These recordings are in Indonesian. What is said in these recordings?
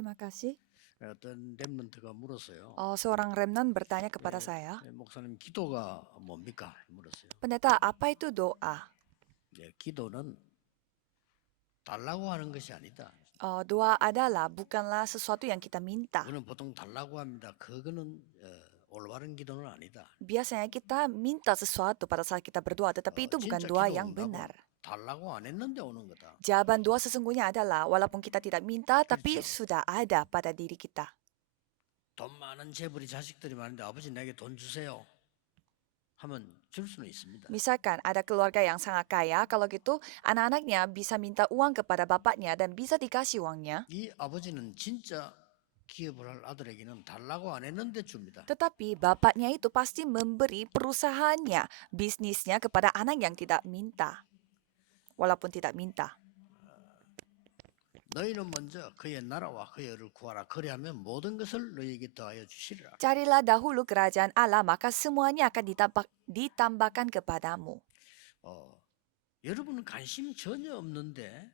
Terima kasih. 어떤 렘넌트가 물었어요. Seorang remnon bertanya kepada 예, saya, 목사님 기도가 뭡니까? 물었어요. pendeta, apa itu doa? 기도는 달라고 하는 것이 아니다. Doa adalah bukanlah sesuatu yang kita minta. 우리는 보통 달라고 합니다. 그거는 올바른 기도는 아니다. Biasanya kita minta sesuatu pada saat kita berdoa, tetapi itu bukan 진짜 doa 기도 yang 응답은 benar. 달라고 안 했는데 오는 거다. Jawaban doa sesungguhnya adalah walaupun kita tidak minta, tapi 그렇죠. sudah ada pada diri kita. 돈 많은 재벌이 자식들이 많은데 아버지 내게 돈 주세요. 하면 줄 수는 있습니다. Misalkan ada keluarga yang sangat kaya, kalau gitu anak-anaknya bisa minta uang kepada bapaknya dan bisa dikasih uangnya. 이 아버지는 진짜 기업을 할 아들에게는 달라고 안 했는데 줍니다. Tetapi bapaknya itu pasti memberi perusahaannya, bisnisnya kepada anak yang tidak minta. Walaupun tidak minta. 너희는 먼저 그의 나라와 그의 의를 구하라. 그리하면 모든 것을 너희에게 더하여 주시리라. Carilah dahulu kerajaan Allah, maka semuanya akan ditambahkan kepadamu. 여러분은 관심 전혀 없는데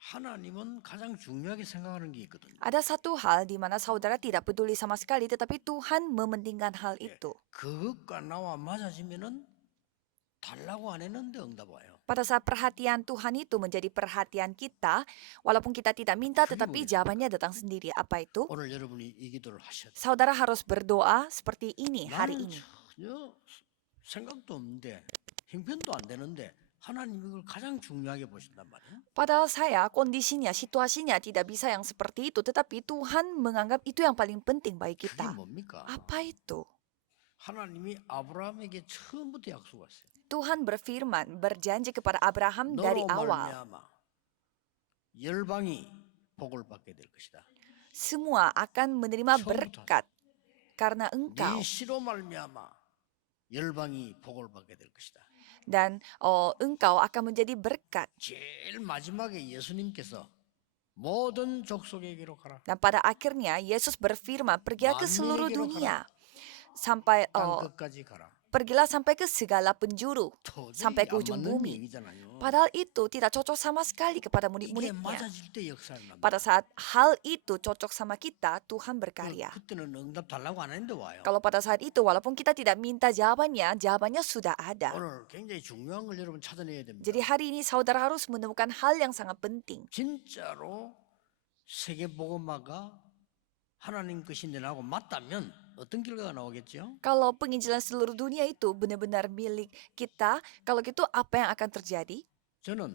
하나님은 가장 중요하게 생각하는 게 있거든요. Ada satu hal di mana saudara tidak peduli sama sekali, tetapi Tuhan mementingkan hal itu. 그것과 나와 맞아지면은 달라고 안 했는데 응답 와요. Pada saat perhatian Tuhan itu menjadi perhatian kita, walaupun kita tidak minta, tetapi jawabannya datang sendiri. Apa itu? 오늘 여러분이 이 기도를 하셔야 돼요. Saudara harus berdoa seperti ini hari 나는 ini. 전혀 생각도 없는데 형편도 안 되는데 하나님 이걸 가장 중요하게 보신단 말이에요. Padahal saya, kondisinya, situasinya tidak bisa yang seperti itu, tetapi Tuhan menganggap itu yang paling penting bagi 그게 kita. 뭡니까? Apa itu? 하나님이 아브라함에게 처음부터 약속했어요. Tuhan berfirman, berjanji kepada Abraham dari 너로 awal. 말미암아 열방이 복을 받게 될 것이다. Semua akan menerima 처음부터 berkat karena engkau. 네 씨로 말미암아 열방이 복을 받게 될 것이다. Dan engkau akan menjadi berkat. 제일 마지막에 예수님께서 모든 족속에게로 가라. Dan pada akhirnya Yesus berfirman, pergilah ke seluruh dunia. Sampai 땅 끝까지 가라. pergilah sampai ke segala penjuru, sampai ke 도저히 안 ujung 맞는 bumi. 얘기잖아요. Padahal itu tidak cocok sama sekali kepada 이게 murid-muridnya. 맞아질 때 역사를 납니다. Pada saat hal itu cocok sama kita, Tuhan berkarya. 그때는 응답 달라고 안 했는데 와요. Kalau pada saat itu, walaupun kita tidak minta jawabannya, jawabannya sudah ada. 오늘 굉장히 중요한 걸 여러분 찾아내야 됩니다. Jadi hari ini saudara harus menemukan hal yang sangat penting. 진짜로 세계복음화가 하나님 것인데 나하고 맞다면 어떤 결과가 나오겠죠? Kalau penginjilan seluruh dunia itu benar-benar milik kita, kalau gitu apa yang akan terjadi? 저는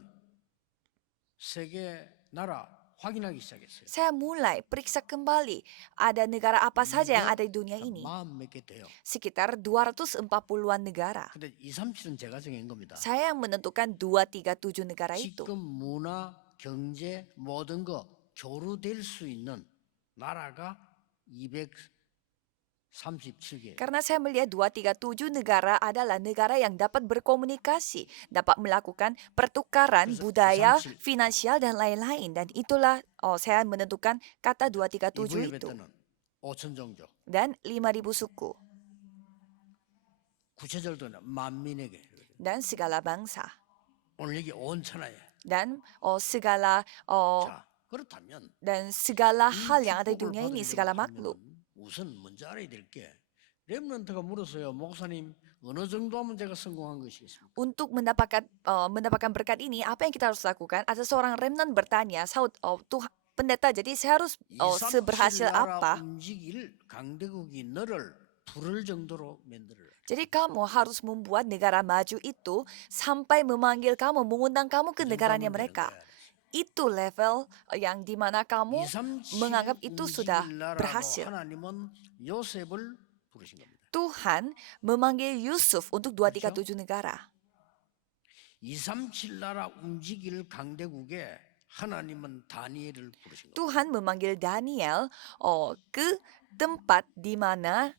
세계 나라 확인하기 시작했어요. Saya mulai periksa kembali ada negara apa saja yang ada di dunia ini. 마음 몇 개 돼요. Sekitar 240-an negara. 근데 2, 3, 7은 제가 정한 겁니다. Saya yang menentukan 237 negara itu. 지금 문화, 경제 모든 거 교류될 수 있는 나라가 237개. Karena saya melihat 237 negara adalah negara yang dapat berkomunikasi, dapat melakukan pertukaran Terus, budaya, samsil. finansial, dan lain-lain. Dan itulah saya menentukan kata 237 이분의 itu. 배트는 5천 종족. Dan 5.000 suku. 구체적으로는 만민에게. Dan segala bangsa. 오늘 여기 온 천하에. Dan segala 자, 그렇다면 dan segala 이 hal yang ada di 축복을 dunia ini, 받으려고 segala 하면은 makhluk. 우선 먼저 알아야 될 게 렘넌트가 물었어요. 목사님 어느 정도 하면 제가 성공한 것이겠습니까? Untuk mendapatkan berkat ini, apa yang kita harus lakukan? Ada seorang remnant bertanya, Tuhan pendeta, jadi saya harus seberhasil apa? 움직일 강대국이 너를 부를 정도로 만들어라. Jadi kamu harus membuat negara maju itu sampai memanggil kamu, mengundang kamu ke negaranya mereka. Itu level yang dimana kamu menganggap itu sudah berhasil. 하나님은 요셉을 부르신 겁니다. Tuhan memanggil Yusuf untuk 237 negara. 237 나라 움직일 강대국에 하나님은 다니엘을 부르신 겁니다. Tuhan memanggil Daniel ke tempat di mana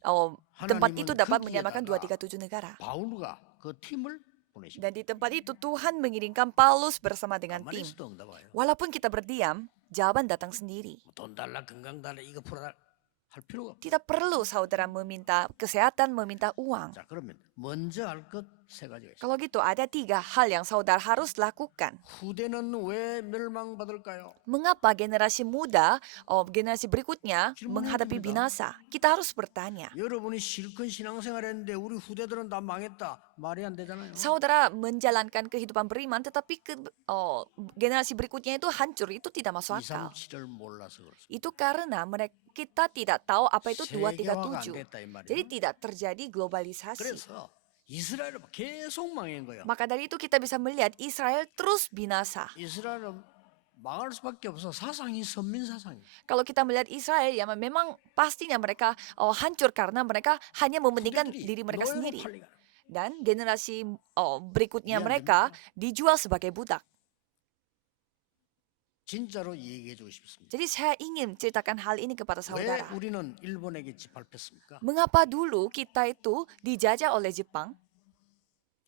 tempat itu dapat menyamakan 237 negara. 바울과 그 팀을 보내신 Dan di tempat itu Tuhan mengirimkan Paulus bersama dengan 가만히 tim. 있어도 응답 와요. Walaupun kita berdiam, jawaban datang sendiri. 돈 달라 건강 달라 이거 풀어라 할 필요가 없어요. Tidak perlu saudara meminta kesehatan, meminta uang. 자 그러면 먼저 알 것 세 가지가 있습니다. Kalau gitu, ada 3 hal yang saudara harus lakukan. 후대는 왜 멸망받을까요? Mengapa generasi muda, generasi berikutnya 질문해야 menghadapi 됩니다. binasa? Kita harus bertanya. 여러분이 실컷 신앙생활했는데 우리 후대들은 다 망했다. 말이 안 되잖아요. Saudara menjalankan kehidupan beriman, tetapi generasi berikutnya itu hancur, itu tidak masuk 2, akal. 3, 7을 몰라서 그렇습니다. Itu karena kita tidak tahu apa itu 세계화가 안 237. 됐다 이 말이에요. Jadi tidak terjadi globalisasi. 그래서 이스라엘은 계속 망한 거예요. Maka dari itu kita bisa melihat Israel terus binasa. 이스라엘은 망할 수밖에 없어. 사상이 선민 사상이에요. Kalau kita melihat Israel, ya memang pastinya mereka hancur karena mereka hanya mementingkan diri mereka 노예로 sendiri. 팔리가. Dan generasi berikutnya 이해 안 mereka 됩니까? dijual sebagai budak. 진짜로 얘기해 주고 싶습니다. Jadi saya ingin ceritakan hal ini kepada 왜 saudara. 우리는 일본에게 짓밟혔습니까? Mengapa dulu kita itu dijajah oleh Jepang?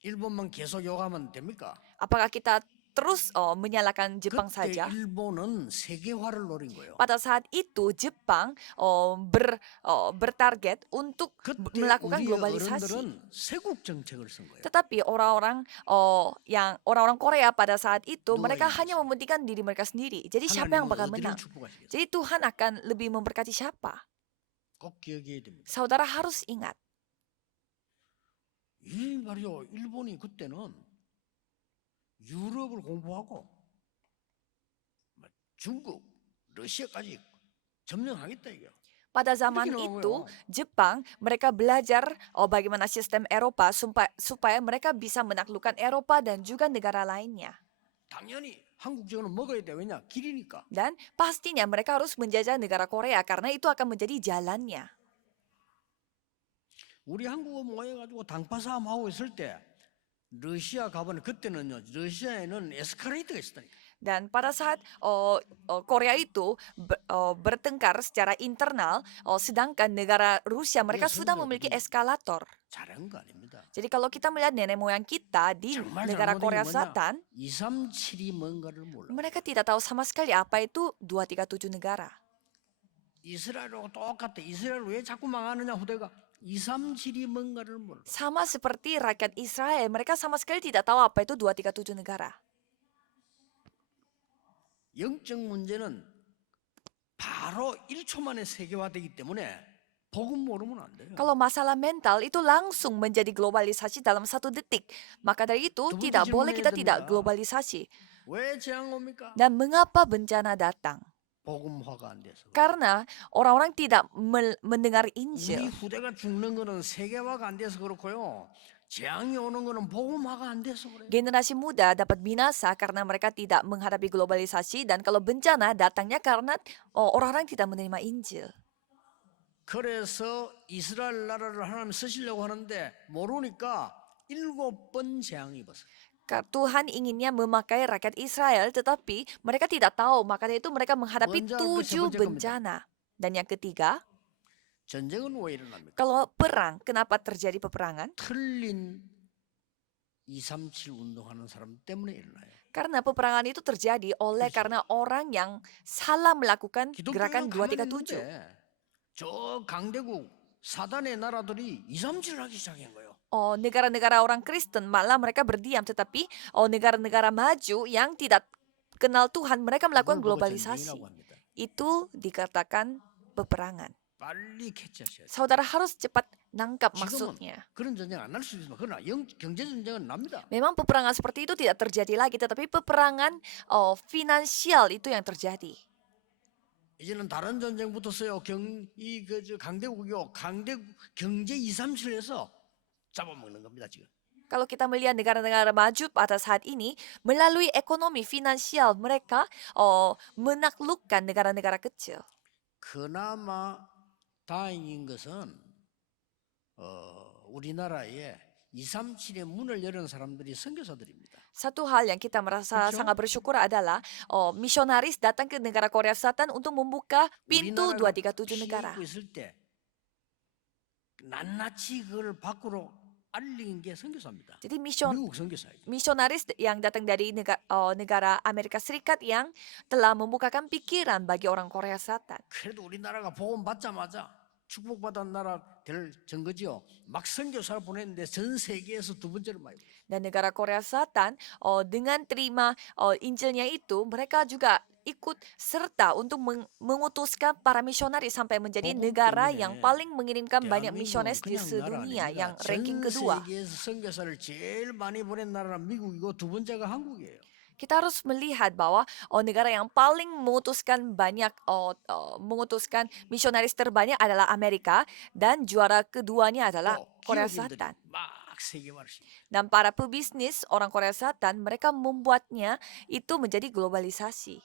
일본만 계속 욕하면 됩니까? Apakah kita terus menyalahkan Jepang 그때 saja? 일본은 세계화를 노린 거예요. Pada saat itu Jepang bertarget untuk 그때 melakukan 우리 globalisasi. 어른들은 세국 정책을 쓴 거예요. Tetapi orang-orang Korea pada saat itu 누가 mereka 이기겠어요? hanya mementingkan diri mereka sendiri. Jadi siapa yang 하나님은 bakal 어디를 menang? 축복하시겠어요? Jadi Tuhan akan lebih memberkati siapa? 꼭 기억해야 됩니다. Saudara harus ingat. 이 말이요, 일본이 그때는 유럽을 공부하고 중국, 러시아까지 점령하겠다 이게요. Pada zaman Begini itu, ngomongnya. Jepang mereka belajar bagaimana sistem Eropa supaya mereka bisa menaklukkan Eropa dan juga negara lainnya. 당연히 한국적으로 먹어야 돼. 왜냐? 길이니까. Dan pastinya mereka harus menjajah negara Korea karena itu akan menjadi jalannya. 우리 한국어 모여가지고 당파 싸움 하고 있을 때 러시아 가보면 그때는요, 러시아에는 에스컬레이터가 있었다니까. Dan pada saat Korea itu bertengkar secara internal, sedangkan negara Rusia mereka sudah memiliki eskalator. 잘한 거 아닙니다. Jadi kalau kita melihat nenek moyang kita di 정말 negara 잘못된 게 Korea 뭐냐? Selatan, 237이 뭔가를 몰라. mereka tidak tahu sama sekali apa itu 237 negara. 이스라엘하고 똑같아. 이스라엘 왜 자꾸 망하느냐 후대가 237이 뭔가를 몰라. Sama seperti rakyat Israel, mereka sama sekali tidak tahu apa itu 237 negara. 영적 문제는 바로 1초 만에 세계화되기 때문에 복음 모르면 안 돼요. Kalau masalah mental itu langsung menjadi globalisasi dalam 1 detik. Maka dari itu Tunggu tidak boleh kita 질문해야 tidak 됩니다. globalisasi. 왜 재앙 옵니까? Dan mengapa bencana datang? 복음화가 안 돼서. Karena orang-orang tidak mendengar 우리 Injil. 후대가 죽는 거는 세계화가 안 돼서 그렇고요. 재앙이 오는 거는 복음화가 안 돼서 그래요. Generasi muda dapat binasa karena mereka tidak menghadapi globalisasi, dan kalau bencana datangnya karena orang-orang tidak menerima Injil. 그래서 이스라엘 나라를 하나님 쓰시려고 하는데 모르니까 7번 재앙이 입었어요. Tuhan inginnya memakai rakyat Israel, tetapi mereka tidak tahu. Makanya itu mereka menghadapi 먼저 7 번째 겁니다. bencana. Dan yang ketiga, 전쟁은 왜 일어납니까? kalau perang, kenapa terjadi peperangan? 틀린 237 운동하는 사람 때문에 일어나요. Karena peperangan itu terjadi karena orang yang salah melakukan gerakan 기독교가 가만히 237. 있는데 저 강대국 사단의 나라들이 237을 하기 시작한 거예요. Negara-negara orang Kristen malah mereka berdiam, tetapi negara-negara maju yang tidak kenal Tuhan mereka melakukan 그걸 보고 globalisasi. 전쟁이라고 합니다. Itu dikatakan peperangan. 빨리 캐치하셔야 돼요. Saudara harus cepat nangkap 지금은 maksudnya. 그런 전쟁 안 날 수 있지만 그러나 경제 전쟁은 납니다. Memang peperangan seperti itu tidak terjadi lagi, tetapi peperangan finansial itu yang terjadi. 이제는 다른 전쟁 붙었어요. 강대국이요. 경제 237에서 잡아먹는 겁니다 지금. Kalau kita melihat negara-negara maju pada saat ini, melalui ekonomi finansial mereka menaklukkan negara-negara kecil. 그나마 다행인 것은 우리나라에 237의 문을 여는 사람들이 선교사들입니다. Satu hal yang kita merasa 그렇죠? sangat bersyukur adalah misionaris datang ke negara Korea Selatan untuk membuka pintu 우리나라가 237 negara. 피해입고 있을 때 낱낱이 그걸 밖으로 알린 게 선교사입니다. Jadi 미국 선교사예요. misionaris yang datang dari negara Amerika Serikat yang telah membukakan pikiran bagi orang Korea Selatan. 그래도 우리나라가 복음 받자마자 축복받은 나라 될 증거지요. 막 선교사를 보냈는데 전 세계에서 두 번째로 많이. Dan negara Korea Selatan dengan terima Injilnya itu mereka juga ikut serta untuk mengutuskan para misionaris sampai menjadi 복음 negara yang 때문에 paling mengirimkan banyak 대한민국은 misionaris di 그냥 나라 sedunia yang 아닙니다. ranking 전 kedua. 세계에서 선교사를 제일 많이 보낸 나라는 미국이고 두 번째가 한국이에요. Kita harus melihat bahwa negara yang paling mengutuskan banyak mengutuskan misionaris terbanyak adalah Amerika dan juara keduanya adalah 또 Korea 기업인들이 Selatan. 막 세계화를 시킵니다. Dan para pebisnis orang Korea Selatan mereka membuatnya itu menjadi globalisasi.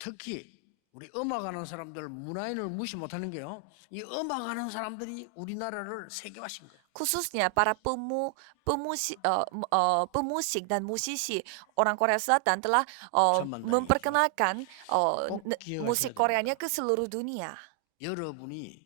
특히 우리 음악하는 사람들 문화인을 무시 못하는 게요. 이 음악하는 사람들이 우리나라를 세계화신 거예요. Khususnya para pemusik dan musisi orang Korea Selatan telah 천만다행이죠. memperkenalkan 꼭 기억하셔야 musik 됩니다. Koreanya ke seluruh dunia. 여러분이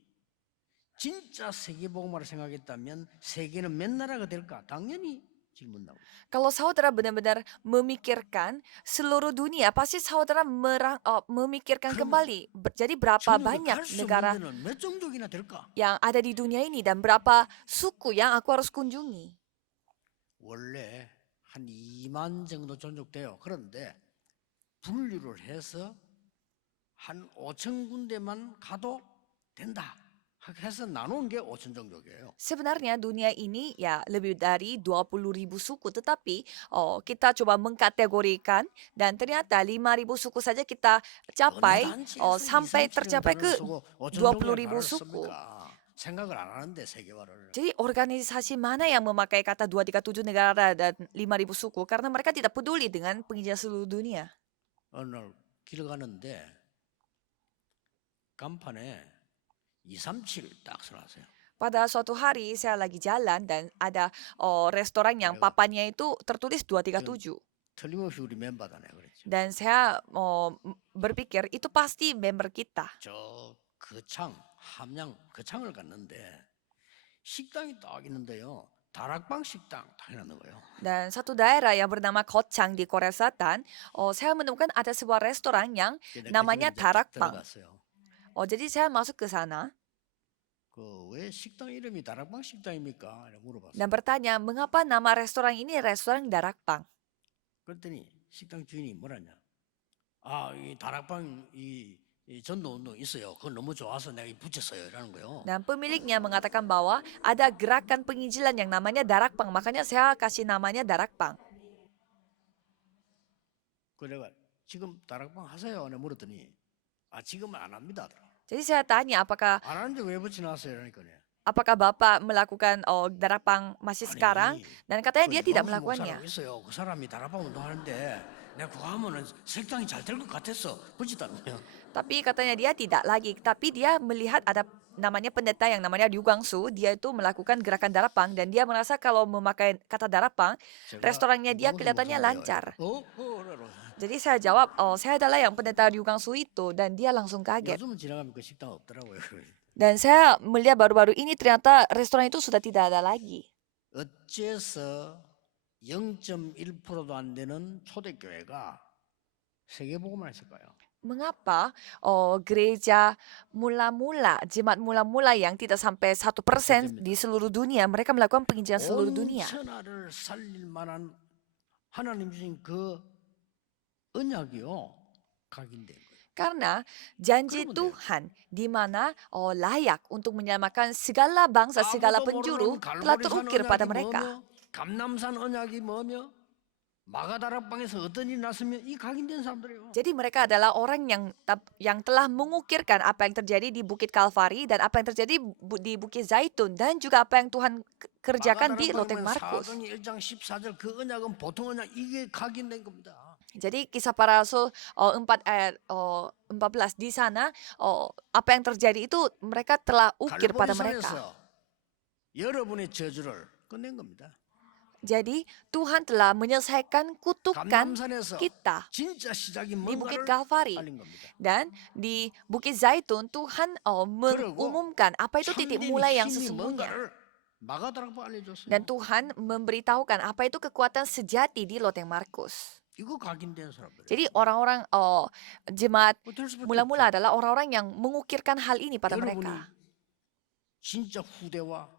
진짜 세계복음화를 생각했다면 세계는 몇 나라가 될까? 당연히 질문 나오죠. Kalau saudara benar-benar memikirkan seluruh dunia, pasti saudara memikirkan 그러면 kembali. Jadi berapa 저녁에 banyak 갈 수 negara 없는 데는 몇 종족이나 될까? yang ada di dunia ini dan berapa suku yang aku harus kunjungi. 원래 한 2만 정도 종족돼요. 그런데 분류를 해서 한 5천 군데만 가도 된다. 해서 나눈 게 5천 종족이에요. Sebenarnya dunia ini ya lebih dari 20.000 suku, tetapi kita coba mengkategorikan dan ternyata 5.000 suku saja kita 어느 capai 단체에서 2, sampai 3, 7은 tercapai 단어를 ke 쓰고 5천 20.000 종족이라는 단어를 suku. 씁니까? 생각을 안 하는데 세계화를. Jadi organisasi mana yang memakai kata 237 negara dan 5.000 suku karena mereka tidak peduli dengan penginjilan seluruh dunia. 어느 날 길 가는데 간판에 237 딱 써놨어요. Pada suatu hari saya lagi jalan dan ada restoran yang 내가 papannya itu tertulis 237. 틀림없이 우리 멤버다네 그랬죠. Dan saya berpikir itu pasti member kita. 저 거창 함양 거창을 갔는데 식당이 딱 있는데요. 다락방 식당 딱 해놨는 거예요. Dan satu daerah yang bernama Kochang di Korea Selatan, saya menemukan ada sebuah restoran yang 그래서 그 집에 namanya 이제 딱 Darakbang. 들어갔어요. Jadi saya masuk ke sana 그 왜 식당 이름이 다락방 식당입니까? 이렇게 물어봤어요. dan bertanya, mengapa nama restoran ini restoran Darakbang? 그랬더니 식당 주인이 뭐라냐? 아, 이 다락방 이 전도 운동 있어요. 그거 너무 좋아서 내가 붙였어요. 이라는 거예요. Dan pemiliknya mengatakan bahwa ada gerakan penginjilan yang namanya Darakbang, makanya saya kasih namanya Darakbang. 그래가 지금 다락방 하세요? 내가 물었더니 아 지금은 안 합니다. Jadi saya tanya apakah 안 하는데 왜 붙여놨어요? 그러니까 Bapak melakukan Darakbang masih sekarang? 아니 Dan katanya 그 dia tidak 유광수 melakukannya. 목사라고 있어요. 그 사람이 다락방 운동하는데 내가 그거 하면은 색당이 잘 될 것 같았어. 붙였다는 거예요. Tapi katanya dia tidak lagi. Tapi dia melihat ada namanya pendeta yang namanya Ryu Gwangsu. Dia itu melakukan gerakan Darakbang dan dia merasa kalau memakai kata Darakbang, 제가 restorannya dia 유광수 kelihatannya 목사인데요. lancar. 그래라. Jadi saya jawab, saya adalah yang pendeta Ryu Gwangsu itu dan dia langsung kaget. 요즘은 지나가면 그 식당 없더라고요. Dan saya melihat baru-baru ini ternyata restoran itu sudah tidak ada lagi. 어째서 0.1%도 안 되는 초대교회가 세계복음을 했을까요? Mengapa gereja mula-mula, jemaat mula-mula yang tidak sampai 1% di seluruh dunia, mereka melakukan penginjilan seluruh 온 dunia? 천하를 살릴 만한 하나님 주신 그 언약이요 각인된 거예요. Karena janji 그러면 돼요. Tuhan di mana layak untuk menyelamatkan segala bangsa, segala 아무도 penjuru 모르는 telah 갈보리산 terukir pada 언약이 mereka. 뭐며 감남산 언약이 뭐며 마가다락방에서 어떤 일이 났으면 이 각인된 사람들이에요. Jadi mereka adalah orang yang telah mengukirkan apa yang terjadi di Bukit Kalvari dan apa yang terjadi di Bukit Zaitun dan juga apa yang Tuhan kerjakan di Loteng Markus. 사도행전 1장 14절 그 언약은 보통 언약 이게 각인된 겁니다. Jadi kisah para rasul 4 ayat 14 di sana apa yang terjadi itu mereka telah ukir pada mereka. 갈보리산에서 여러분의 저주를 끝낸 겁니다. Jadi Tuhan telah menyelesaikan kutukan 감남산에서 kita 진짜 시작이 di Bukit 뭔가를 Kalvari. 알린 겁니다. Dan di Bukit Zaitun Tuhan mengumumkan apa itu titik 참된 mulai yang 힘이 sesungguhnya. 뭔가를 마가다락방 알려줬어요. Dan Tuhan memberitahukan apa itu kekuatan sejati di Loteng Markus. 이거 각인된 사람들. Jadi orang-orang jemaat 뭐될 수밖에 mula-mula 없죠. adalah orang-orang yang mengukirkan hal ini pada 여러분이 mereka. 진짜 후대와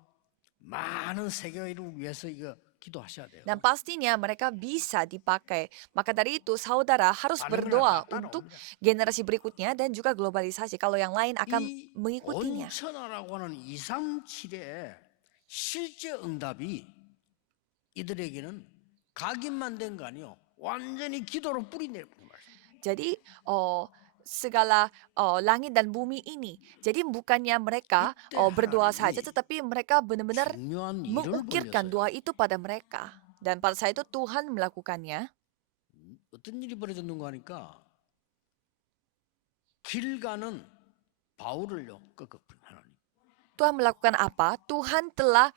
많은 세계화를 위해서 이거 기도하셔야 돼요. Dan pastinya mereka bisa dipakai. Maka dari itu saudara harus 반응을 berdoa 따라옵니다. untuk generasi berikutnya dan juga globalisasi. Kalau yang lain akan 이 mengikutinya. 온천하라고 하는 237의 실제 응답이 이들에게는 각인만 된 거 아니요. 완전히 기도로 뿌리 내리는 말씀. Jadi segala langit dan bumi ini. Jadi bukannya mereka 이때 berdoa saja, 하나님이 tetapi mereka benar-benar 중요한 일을 mengukirkan 벌였어요. doa itu pada mereka. Dan pada saat itu Tuhan melakukannya. 어떤 일이 벌어졌는가 하니까 길 가는 바울을요 꺾어버린 하나님. Tuhan melakukan apa? Tuhan telah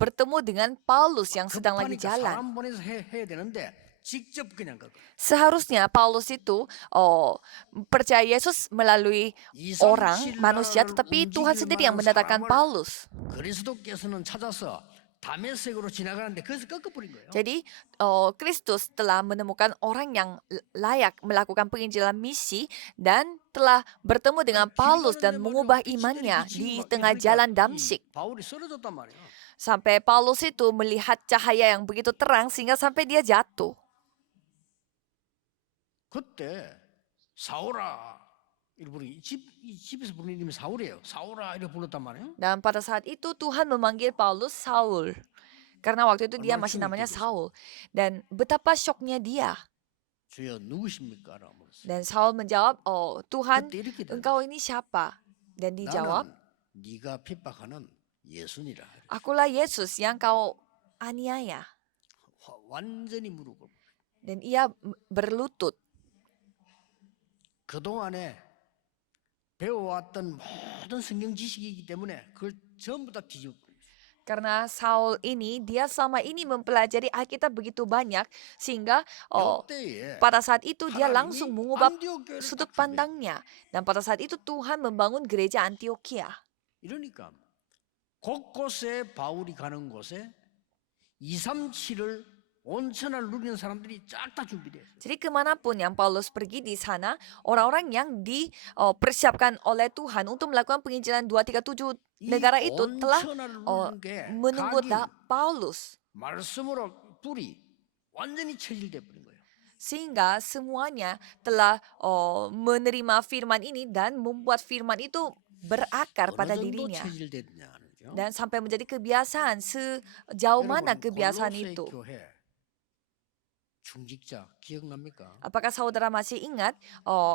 bertemu dengan Paulus yang sedang lagi 급하니까 jalan. 사람 보내서 해야 되는데 직접 그냥 꺾어. Seharusnya Paulus itu percaya Yesus melalui orang, manusia, tetapi Tuhan sendiri yang mendatangkan Paulus. 그리스도께서는 찾아서 다메섹으로 지나가는데 거기서 꺾어버린 거예요. Jadi Kristus telah menemukan orang yang layak melakukan penginjilan misi dan telah bertemu dengan Paulus dan mengubah imannya di tengah jalan Damsyik. 바울이 쓰러졌단 말이에요. Sampai Paulus itu melihat cahaya yang begitu terang sehingga sampai dia jatuh. 그때 사울아 이렇게 부르기 이 집에서 부르는 이름이 사울이에요. 사울아 이렇게 불렀단 말이에요. Dan pada saat itu Tuhan memanggil Paulus Saul. Karena waktu itu dia 얼마나 masih namanya 충격적이었어요. Saul. Dan betapa syoknya dia. 주여 누구십니까? 라고 물었어요. Dan Saul menjawab, Tuhan, 그때 이렇게 되는 engkau ini siapa? Dan dijawab, 나는 네가 핍박하는 예수니라. akulah Yesus yang kau aniaya. 완전히 무릎 꿇고 Dan ia berlutut. 그동안에 배워왔던 모든 성경 지식이기 때문에 그걸 전부 다 뒤집어 버렸어요. Karena Saul ini, dia selama ini mempelajari Alkitab begitu banyak, sehingga 이때에 pada saat itu dia 하나님이 langsung mengubah 안디옥 교회를 sudut 딱 준비해요. pandangnya. Dan pada saat itu Tuhan membangun gereja Antioquia. 이러니까 곳곳에 바울이 가는 곳에 237을 온천을 누리는 사람들이 쫙 다 준비돼요. Jadi kemanapun yang Paulus pergi di sana, orang-orang yang dipersiapkan oleh Tuhan untuk melakukan penginjilan 237 이 negara itu telah 온천을 누리는 게 menunggu 각인 Paulus. 말씀으로 뿌리 완전히 체질돼 버린 거예요. Sehingga semuanya telah menerima firman ini dan membuat firman itu berakar 어느 pada 정도 dirinya. 체질됐냐는요. Dan sampai menjadi kebiasaan, sejauh mana kebiasaan 골로새 itu. 교회 중직자 기억납니까? Apakah saudara masih ingat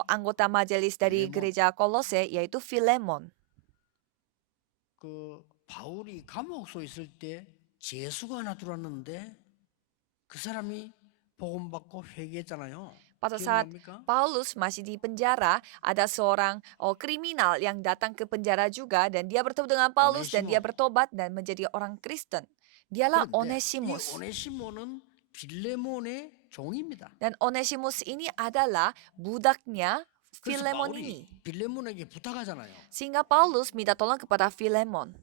anggota majelis dari Filemon. gereja Kolose, yaitu Filemon? 그 바울이 감옥소에 있을 때 재수가 하나 들어왔는데 그 사람이 복음 받고 회개했잖아요. Pada saat 기억납니까? Paulus masih di penjara, ada seorang kriminal yang datang ke penjara juga dan dia bertemu dengan Paulus dan dia 오네시모. bertobat dan menjadi orang Kristen. Dialah 그런데 이 Onesimus. 오네시모는 빌레몬의 종입니다. Dan Onesimus ini adalah budaknya 그래서 Filemon 바울이 ini. 빌레몬에게 부탁하잖아요. Sehingga Paulus minta tolong kepada Filemon.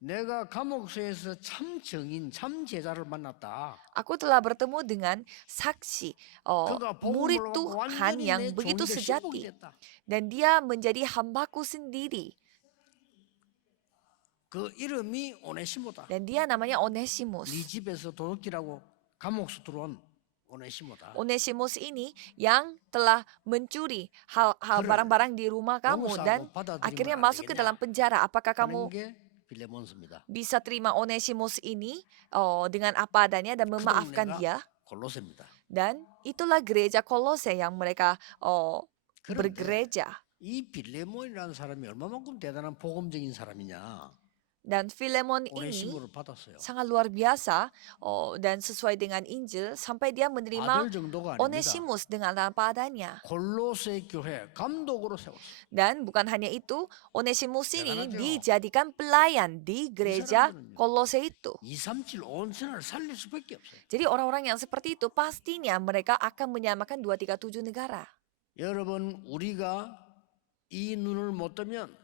내가 감옥소에서 참 정인, 참 제자를 만났다. Aku telah bertemu dengan saksi, 그가 복음을 murid 받고 Tuhan 완전히 yang 내 begitu 종인데 sejati. 신복이 됐다. Dan dia menjadi hambaku sendiri. 그 이름이 오네시모다. Dan dia namanya Onesimus. 네 집에서 도둑질하고 감옥소 들어온 오네시모다. Onesimus ini yang telah mencuri hal barang-barang di rumah kamu dan 용서하고 받아들이면 akhirnya 안 masuk ke 되겠냐 dalam penjara. Apakah 하는 kamu 게 빌레몬서입니다. bisa terima Onesimus ini dengan apa adanya dan 그 memaafkan 동네가 dia? 골로새입니다. Dan itulah gereja Kolose yang mereka 그런데 bergereja. 이 빌레몬이라는 사람이 얼마만큼 대단한 복음적인 사람이냐? Dan Filemon ini 오네시모를 받았어요. sangat luar biasa dan sesuai dengan Injil sampai dia menerima 아들 정도가 아닙니다. Onesimus dengan apa adanya. 골로새 교회 감독으로 세웠어요. Dan bukan hanya itu, Onesimus ini 대단하죠. dijadikan pelayan di gereja 사람들은요. Kolose itu. 237 온천을 살릴 수밖에 없어요. Jadi orang-orang yang seperti itu pastinya mereka akan menyamakan 237 negara. 여러분 우리가 이 눈을 못 뜨면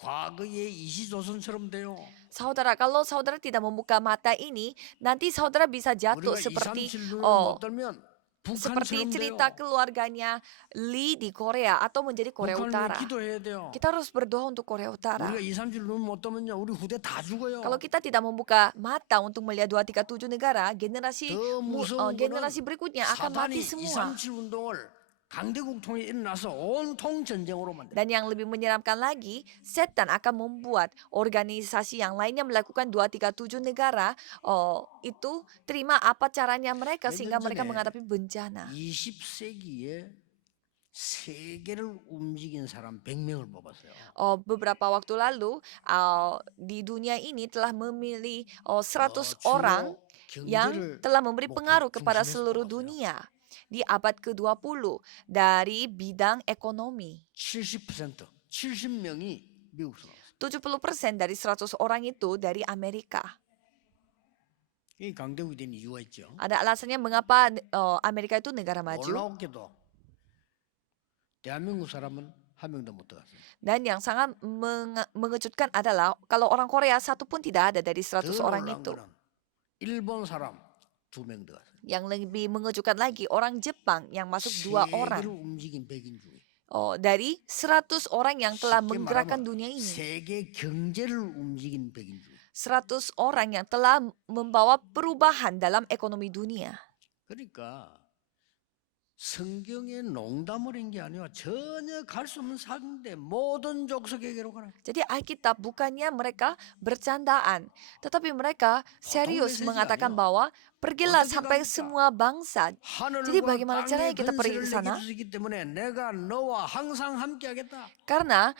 과거의 이시조선처럼 돼요. Saudara, kalau saudara tidak membuka mata ini, nanti saudara bisa jatuh 우리가 seperti 237 눈을 못 뜨면 seperti 북한처럼 cerita 돼요. keluarganya Lee di Korea atau menjadi Korea 북한을 위해 Utara. 기도해야 돼요. Kita harus berdoa untuk Korea Utara. 우리가 2, 3일 눈 못 뜨면요, 우리 후대 다 Kalau 죽어요. kita tidak membuka mata untuk melihat 237 negara, generasi 더 무서운 거는 generasi berikutnya akan mati 사단이 2, semua. 3, 7 운동을 강대국통에 일어나서 온통 전쟁으로 만들어요. Dan yang lebih menyeramkan lagi, setan akan membuat organisasi yang lainnya melakukan 237 negara itu terima apa caranya mereka 몇 sehingga 년 mereka 전에 menghadapi bencana. 20세기에 세계를 움직인 사람 100명을 뽑았어요. Beberapa waktu lalu di dunia ini telah memilih 100 orang 주요 yang 경제를 telah memberi pengaruh kepada 중심에서 seluruh 뽑았어요. dunia di abad ke-20 dari bidang ekonomi. 70%, 70명이 미국에서 나왔어요. 70% dari 100 orang itu dari Amerika. 이 강대국이 된 이유가 있죠. Ada alasannya mengapa Amerika itu negara maju. 놀라웠게도 대한민국 사람은 한 명도 못 들어갔어요. Dan yang sangat mengejutkan adalah kalau orang Korea satu pun tidak ada dari 100 더 orang 놀라운 itu. 거는 일본 사람 2명 들어갔어요. Yang lebih mengejutkan lagi orang Jepang yang masuk 2 orang. 세계를 움직인 백인 중에 Dari 100 orang yang telah 쉽게 menggerakkan 말하면 dunia ini. 세계 경제를 움직인 백인 중에 100 orang yang telah membawa perubahan dalam ekonomi dunia. 그러니까 성경에 농담을 한 게 아니라 전혀 갈 수 없는 상대 모든 족속에게로 가라. Jadi Alkitab bukannya mereka bercandaan, tetapi mereka serius 메시지가 mengatakan 아니에요. bahwa pergilah 어떻게 sampai 갑니까? semua bangsa. Jadi 하늘과 bagaimana caranya 땅의 kita pergi ke 근세를 sana? 내게 주시기 때문에 내가 너와 항상 함께하겠다. Karena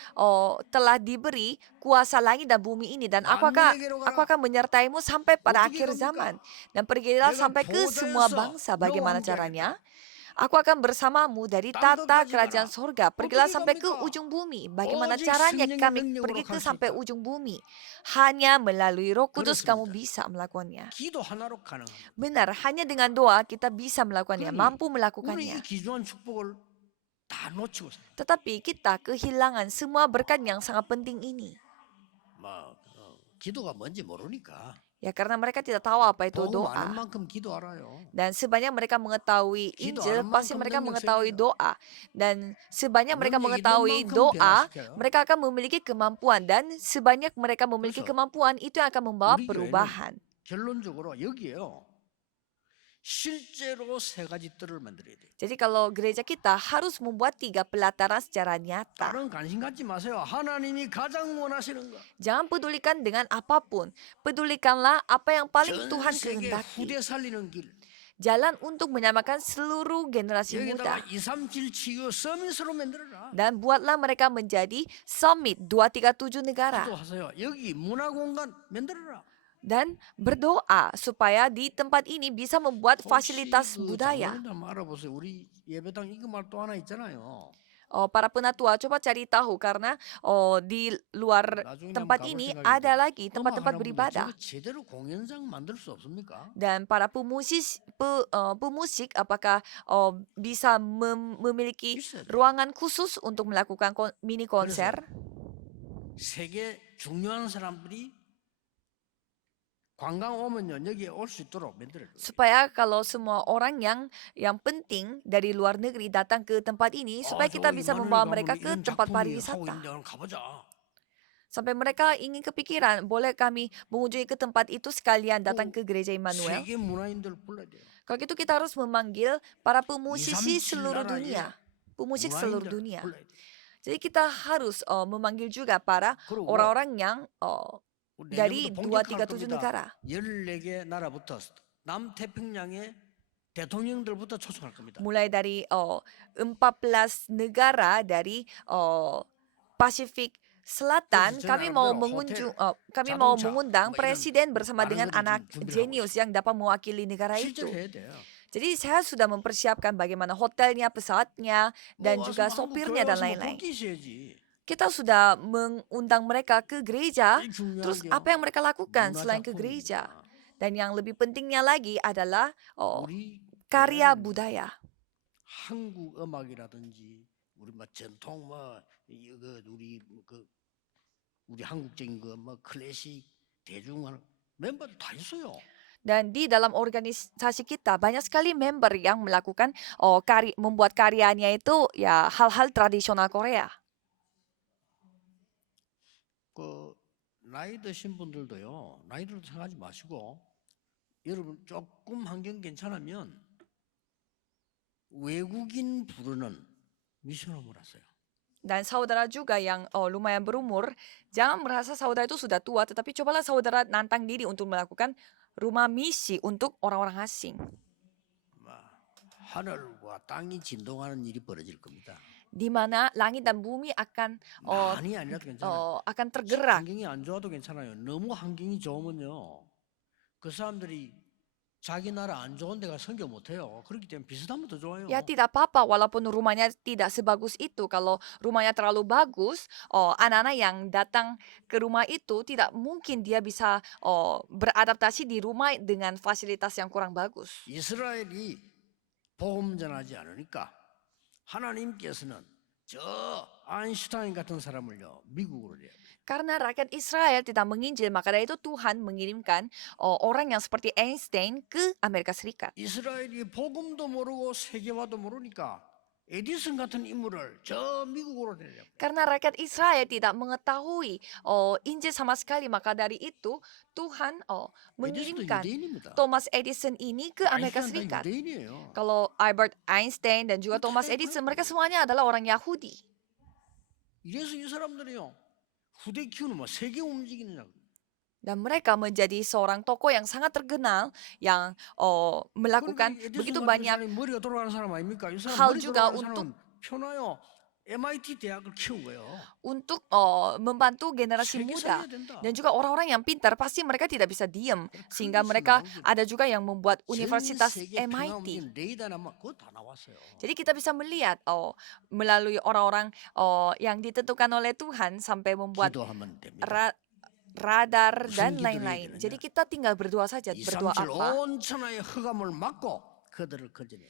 telah diberi kuasa langit dan bumi ini dan aku akan menyertaimu sampai pada 어떻게 akhir 갑니까? zaman. Dan pergilah 내가 sampai ke semua 보좌에서 bangsa. 너와 Bagaimana 함께하겠다. caranya? Aku akan bersamamu dari tata 땅끝까지 kerajaan 가라. sorga. Pergilah 어떻게 sampai ke 갑니까? ujung bumi. Bagaimana 오직 caranya 성령의 kami 능력으로 pergi ke 갈수 sampai 있다. ujung bumi? Hanya melalui Roh Kudus kamu 그렇습니다. bisa melakukannya. 기도 하나로 가능합니다. Benar, hanya dengan doa kita bisa melakukannya, 그러니 mampu 우리 이 melakukannya. 귀중한 축복을 다 놓치고 살아요. Tetapi kita kehilangan semua berkat yang sangat penting ini. 막 기도가 뭔지 모르니까 Ya karena mereka tidak tahu apa itu 복음 아는 doa. 만큼 기도 알아요. Dan sebanyak mereka mengetahui 기도 Injil, 아는 pasti 만큼 mereka 능력 mengetahui 생겨요. doa. Dan sebanyak mereka 능력 mengetahui 있는 만큼 doa, 변화시켜요. mereka akan memiliki kemampuan. Dan sebanyak mereka memiliki 그래서 kemampuan, itu yang akan membawa 우리 교회는 perubahan. 결론적으로 여기에요. 실제로 세 가지 뜰을 만들어야 돼요. Jadi kalau gereja kita harus membuat 3 pelataran secara nyata. 다른 관심 갖지 마세요. 하나님이 가장 원하시는 거. Jangan pedulikan dengan apapun. Pedulikanlah apa yang paling 전 Tuhan 세계 kehendaki. 후대 살리는 길. Jalan untuk menyamakan seluruh generasi muda. 여기다가 237 치유 서밋으로 만들어라. Dan buatlah mereka menjadi summit 237 negara. 기도하세요. 여기 문화 공간 만들어라. Dan berdoa supaya di tempat ini bisa membuat fasilitas budaya. 장로님들 한번 알아보세요. 우리 예배당 임금할 또 하나 있잖아요. Para penatua coba cari tahu karena di luar 나중에 tempat 한번 ini 가볼 ada 생각인데 lagi tempat-tempat 음악하는 분들 beribadah. 저거 제대로 공연장 만들 수 없습니까? Dan para pemusik apakah bisa memiliki 있어야 돼요. ruangan khusus untuk melakukan mini konser? 세계 중요한 사람들이 관광 오면요 여기에 올 수 있도록 만들어요. Supaya kalau semua orang yang penting dari luar negeri datang ke tempat ini, supaya kita bisa membawa mereka ke tempat pariwisata. 가보자. Sampai mereka ingin kepikiran, boleh kami mengunjungi ke tempat itu sekalian datang ke gereja Immanuel. 세계 문화인들 불러야 돼요. Kalau gitu kita harus memanggil para pemusisi 237 seluruh 나라의 dunia. Pemusik seluruh 문화인들 dunia. 불러야 돼요. Jadi kita harus memanggil juga para 그리고 orang-orang yang 우리 dari 내년부터 본격화할 237 겁니다. negara. 14개 나라부터 남태평양의 대통령들부터 초청할 겁니다. Mulai dari 14 negara dari Pasifik Selatan, 그래서 kami 저는 mau 나름대로 mengunjung, 호텔, kami mau 자동차, mengundang 뭐 이런 presiden bersama 많은 dengan 것들 anak 지금 준비를 하고 jenius yang dapat mewakili negara itu. 실제로 해야 돼요. Jadi saya sudah mempersiapkan bagaimana hotelnya, pesawatnya, dan juga sopirnya dan lain-lain. Kita sudah mengundang mereka ke gereja, terus apa yang mereka lakukan selain ke gereja? Dan yang lebih pentingnya lagi adalah karya budaya. 한국 음악이라든지 우리 뭐 전통 뭐 이거 우리 한국적인 거 뭐 클래식 대중 멤버들 다 있어요. Dan di dalam organisasi kita banyak sekali member yang melakukan membuat karyanya itu ya hal-hal tradisional Korea. 그 나이 드신 분들도요. 나이 들어도 생각하지 마시고 여러분 조금 환경 괜찮으면 외국인 부르는 미션홈을 하세요. Dan saudara juga yang lumayan berumur, jangan merasa saudara itu sudah tua, tetapi cobalah saudara nantang diri untuk melakukan rumah misi untuk orang-orang asing. 아마 하늘과 땅이 진동하는 일이 벌어질 겁니다. Di mana langit dan bumi akan 많이 아니라도 괜찮아요. akan tergerak. 환경이 안 좋아도 괜찮아요. 너무 환경이 좋으면요. 그 사람들이 자기 나라 안 좋은 데가 선교 못해요. 그렇기 때문에 비슷하면 더 좋아요. Ya tidak apa-apa walaupun rumahnya tidak sebagus itu. Kalau rumahnya terlalu bagus, anak-anak yang datang ke rumah itu tidak mungkin dia bisa beradaptasi di rumah dengan fasilitas yang kurang bagus. 이스라엘이 복음 전하지 않으니까 하나님께서는 저 아인슈타인 같은 사람을요 미국으로 내요. Karena rakyat Israel tidak menginjil, maka dari itu Tuhan mengirimkan orang yang seperti Einstein ke Amerika Serikat. 이스라엘이 복음도 모르고 세계화도 모르니까 에디슨 같은 인물을 저 미국으로 내려. Karena rakyat Israel tidak mengetahui Injil sama sekali, maka dari itu Tuhan 에디슨도 mengirimkan 유대인입니다. Thomas Edison ini ke Amerika 아인슈타인 다 Serikat. 유대인이에요. Kalau Albert Einstein dan juga Thomas 그래, Edison, 그래. mereka semuanya adalah orang Yahudi. 이래서 이 사람들이요 후대 키우는 뭐 세계 움직이느냐고. Dan mereka menjadi seorang tokoh yang sangat terkenal yang melakukan 그러니까 begitu 에디슨 같은 banyak 사람이 머리가 돌아가는 사람 아닙니까? 이 사람 hal 머리 juga 돌아가는 untuk 사람은 편하요 MIT 대학을 키운 거예요. untuk membantu generasi 세계 muda. 살려야 된다. Dan juga orang-orang yang pintar pasti mereka tidak bisa diam. Sehingga 그래서 mereka 나오게 ada juga yang membuat 전 universitas 세계 평화 MIT. 움직이는 레이더나 막 그거 다 나왔어요. Jadi kita bisa melihat melalui orang-orang yang ditentukan oleh Tuhan sampai membuat 기도하면 됩니다. radar 무슨 dan 기도를 lain-lain. 해야 Jadi 되느냐? kita tinggal berdoa saja. Berdoa 237 apa? 온 천하의 흑암을 막고 그들을 건져내요.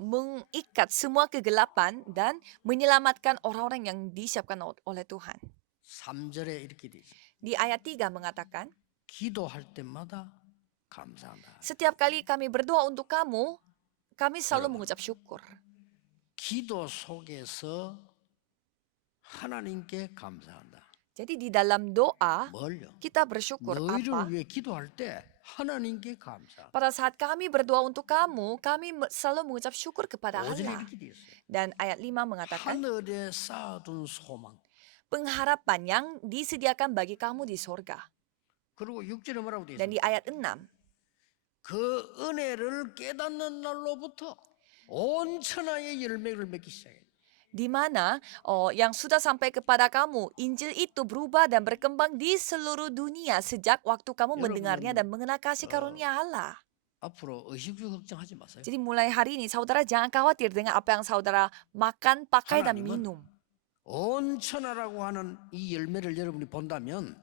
Mengikat semua kegelapan dan menyelamatkan orang-orang yang disiapkan oleh Tuhan. 3절에 이렇게 되죠. Di ayat 3 mengatakan, 기도할 때마다 감사한다. setiap kali kami berdoa untuk kamu, kami selalu mengucap syukur. 기도 속에서 하나님께 감사한다. Jadi di dalam doa, 뭘요? kita bersyukur apa? 너희를 위해 기도할 때 하나님께 감사. Pada saat kami berdoa untuk kamu, kami selalu mengucap syukur kepada 5절에 Allah. 이렇게 돼 있어요. Dan ayat 5 mengatakan, 하늘에 쌓아둔 소망. pengharapan yang disediakan bagi kamu di sorga. 그리고 6절에 뭐라고 돼 Dan 있어요? di ayat 6, 그 은혜를 깨닫는 날로부터 온 천하의 열매를 맺기 시작해요. di mana yang sudah sampai kepada kamu, Injil itu berubah dan berkembang di seluruh dunia sejak waktu kamu mendengarnya dan mengenal kasih karunia Allah. 앞으로 의식주 걱정하지 마세요. Jadi mulai hari ini saudara jangan khawatir dengan apa yang saudara makan, pakai dan 하나님은 minum. 온 천하라고 하는 이 열매를 여러분이 본다면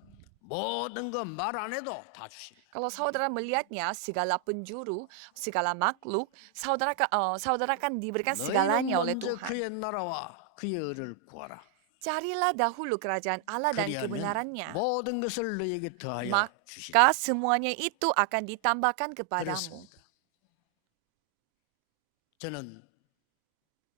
모든 거 말 안 해도 다 주십니다. Kalau saudara melihatnya, segala penjuru, segala makhluk, saudara akan diberikan 너희는 segalanya oleh 먼저 Tuhan. 그의 나라와 그의 의를 구하라. Carilah dahulu kerajaan Allah dan 그리하면 kebenarannya. 모든 것을 너에게 더하여 주시라. Maka semuanya itu akan ditambahkan kepadamu. 그렇습니다. 저는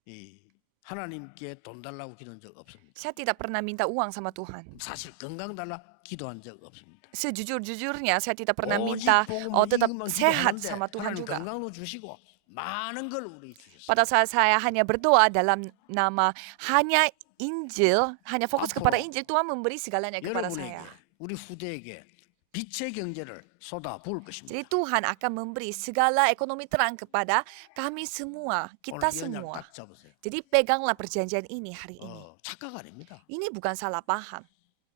이 하나님께 돈 달라고 기도한 적 없습니다. Saya tidak pernah minta uang sama Tuhan. 사실 건강 달라 기도한 적 없습니다. Sejujur-jujurnya saya tidak pernah 오직 minta 복음을 tetap 이기만 sehat 기도하는데 sama Tuhan 하나님 juga. 건강도 주시고 많은 걸 우리 주셨어요. Pada saat saya hanya berdoa dalam nama hanya Injil, hanya fokus kepada 앞으로 Injil, Tuhan memberi segalanya kepada 여러분에게 saya. 우리 후대에게 빛의 경제를 쏟아 부을 것입니다. Jadi Tuhan akan memberi segala ekonomi terang kepada kami semua, kita 오늘 이 언약 semua. 딱 잡으세요. Jadi peganglah perjanjian ini hari ini. 착각 아닙니다. Ini bukan salah paham.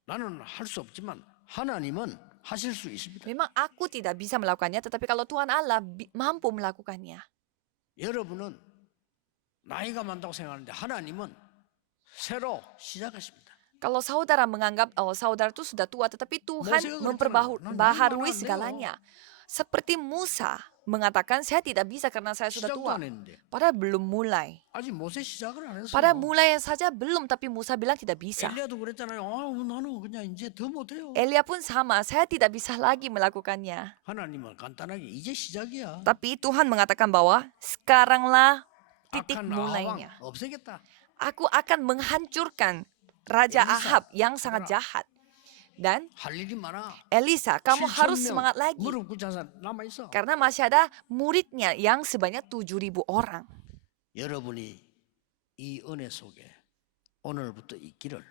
나는 할 수 없지만 하나님은 하실 수 있습니다. Memang aku tidak bisa melakukannya, tetapi kalau Tuhan Allah mampu melakukannya. 여러분은 나이가 많다고 생각하는데 하나님은 새로 시작하십니다. Kalau saudara menganggap saudara itu sudah tua, tetapi Tuhan memperbaharui segalanya. Seperti Musa, mengatakan saya tidak bisa karena saya sudah 시작도 tua. 안 했는데 Padahal belum mulai. 아직 모세 시작을 안 했어요. Pada mulai saja belum, tapi Musa bilang tidak bisa. 엘리야도 그랬잖아요. 나는 그냥 이제 더 못해요. Elia pun sama, saya tidak bisa lagi melakukannya. 하나님은 간단하게 이제 시작이야. Tapi Tuhan mengatakan bahwa sekaranglah titik 악한 mulainya. 아합 없애겠다. Aku akan menghancurkan Raja Elisa. Ahab yang sangat jahat. Dan 할 일이 많아. Elisa, kamu 7,000 harus 명 semangat lagi. 무릎 꿇은 자가 남아 있어. Karena masih ada muridnya yang sebanyak 7.000 orang. 여러분이 이 은혜 속에 오늘부터 있기를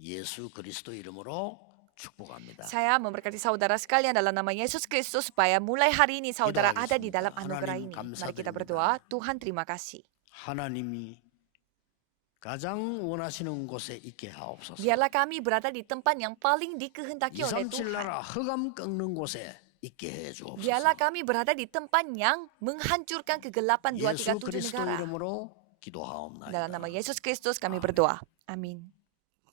예수 그리스도 이름으로 축복합니다. Saya memberkati saudara sekalian dalam nama Yesus Kristus supaya mulai hari ini saudara ada di dalam anugerah ini. Mari kita berdoa. Tuhan, terima kasih. 하나님이 가장 원하시는 곳에 있게 하옵소서. Biarlah kami berada di tempat yang paling dikehendaki oleh 237 Tuhan. 나라 흑암 꺾는 곳에 있게 해 주옵소서. Biarlah kami berada di tempat yang menghancurkan kegelapan 예수 237 그리스도 negara. 이름으로 기도하옵나이다. Dalam nama Yesus Kristus kami berdoa. Amin.